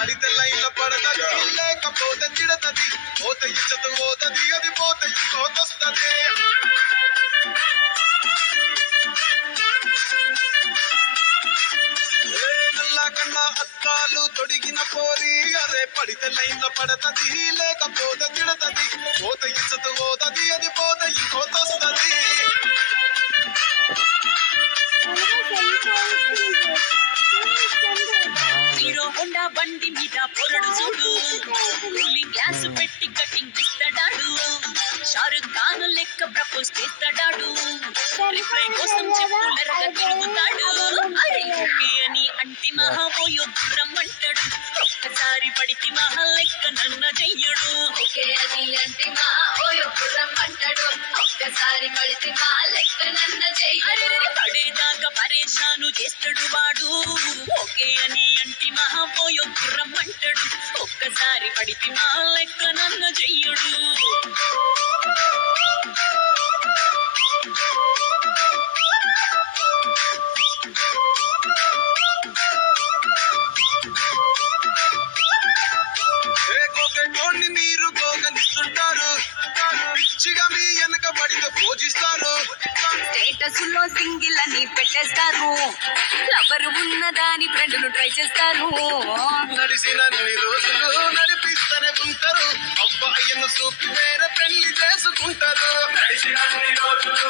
పడితే లైన్ల పడతది లేకపోతే తిడతది పోత ఇచ్చత పోతది అది పోత ఇంకోతొస్తది నల్లా కన్నా అత్తాలు తొడిగిన పోరి అరే పడితే లైన్ల పడతది లేకపోతే తిడతది పోత ఇచ్చత పోతది అది పోత ఇంకోతొస్తది హీరో హోండా బండి మీద పొరడు చూడు కూలింగ్ గ్లాస్ పెట్టి కటింగ్ ఇస్తాడాడు షారుఖ్ ఖాన్ లెక్క ప్రపోజ్ చేస్తాడాడు రిప్లై కోసం చెప్పులెరగా తిరుగుతాడు అరే ఓకే అని అంటి మహాపోయో రమ్మంటాడు ఒక్కసారి పడితే మహా లెక్క నన్న చెయ్యడు ఓకే అని అంటి మహాపోయో రమ్మంటాడు ఒక్కసారి పడితే మా లెక్క నన్న చెయ్యడు పడేదాకా పరేషాను చేస్తాడు వాడు ఓకే అని అంటి మహాపోయో రమ్మంటాడు ఒక్కసారి పడితే మా లెక్క నన్న చెయ్యడు మీరు గోగనిస్తుంటారు పిచ్చిగా మీ వెనక పడితో పూజిస్తారు స్టేటస్ లో సింగిల్ అని పెట్టేస్తారు లవర్ ఉన్నదాని ఫ్రెండ్లు ట్రై చేస్తారు నడిచినన్ని రోజులు నడిపిస్తూనే ఉంటారు అబ్బాయిను చూపి వేరే పెళ్లి చేసుకుంటారు నడిచినన్ని రోజులు